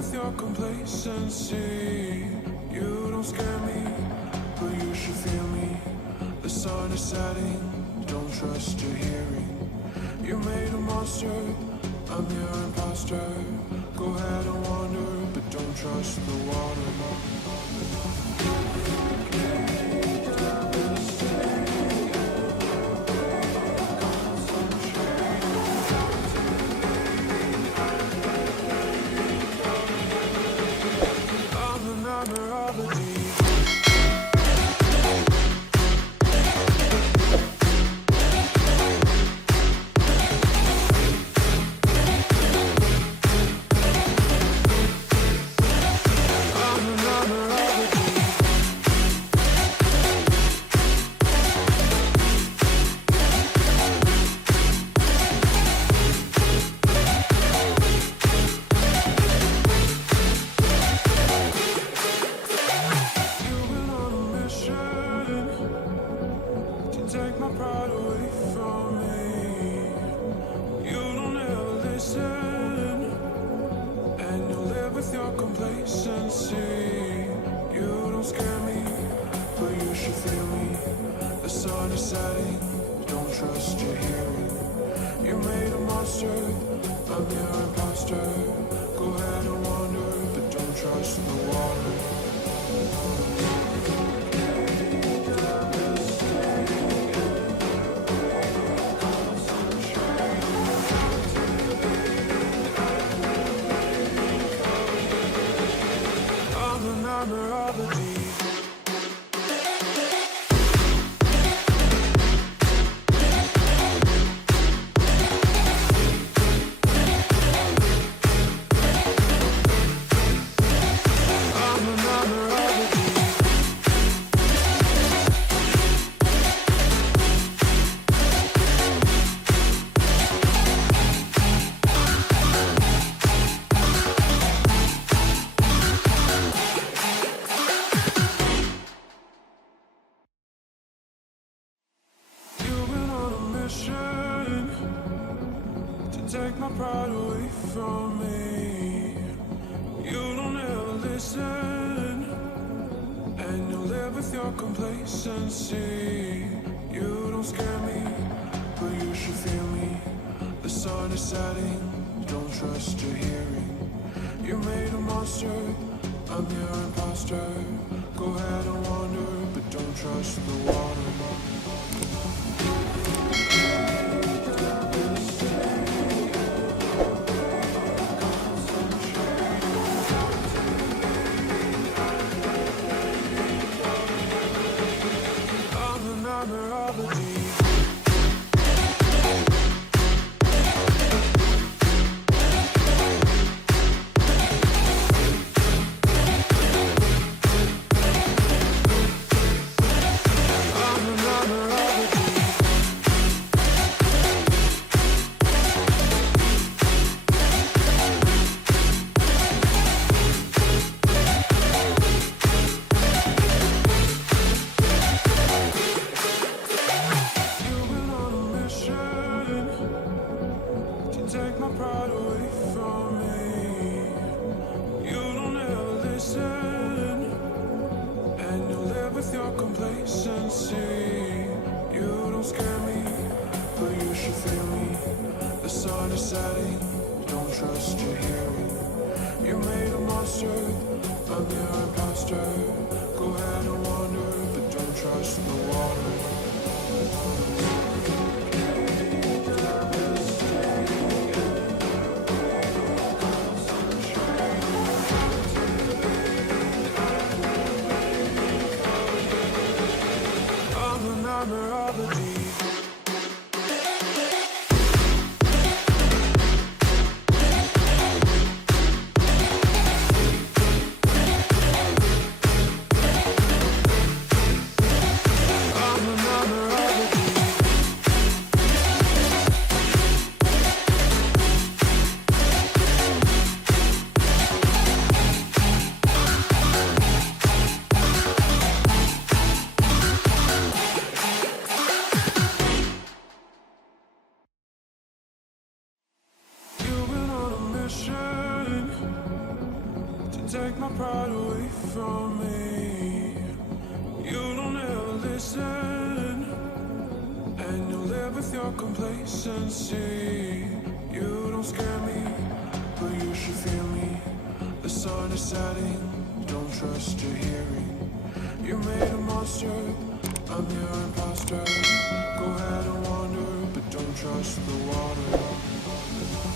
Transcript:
with your complacency. You don't scare me, but you should fear me. The sun is setting, don't trust your hearing. You made a monster, I'm your imposter. Go ahead and wander, but don't trust the water. Take my pride away from me. You don't ever listen, and you live with your complacency. You don't scare me, but you should fear me. The sun is setting, don't trust your hearing. You made a monster, I'm your imposter. Go ahead and wander, but don't trust the water. Take my pride away from me. You don't ever listen, and you live with your complacency. You don't scare me, but you should fear me. The sun is setting, don't trust your hearing. You made a monster, I'm your imposter. Go ahead and wander, but don't trust the water. Take my pride away from me. You don't ever listen, and you live with your complacency. You don't scare me, but you should fear me. The sun is setting, don't trust your hearing. You made a monster, I'm your imposter. Go ahead and wander, but don't trust the water. I'm the number of the beast. pride away from me. You don't ever listen, and you live with your complacency. You don't scare me, but you should fear me. The sun is setting, don't trust your hearing. You made a monster, I'm your imposter. Go ahead and wander, but don't trust the water.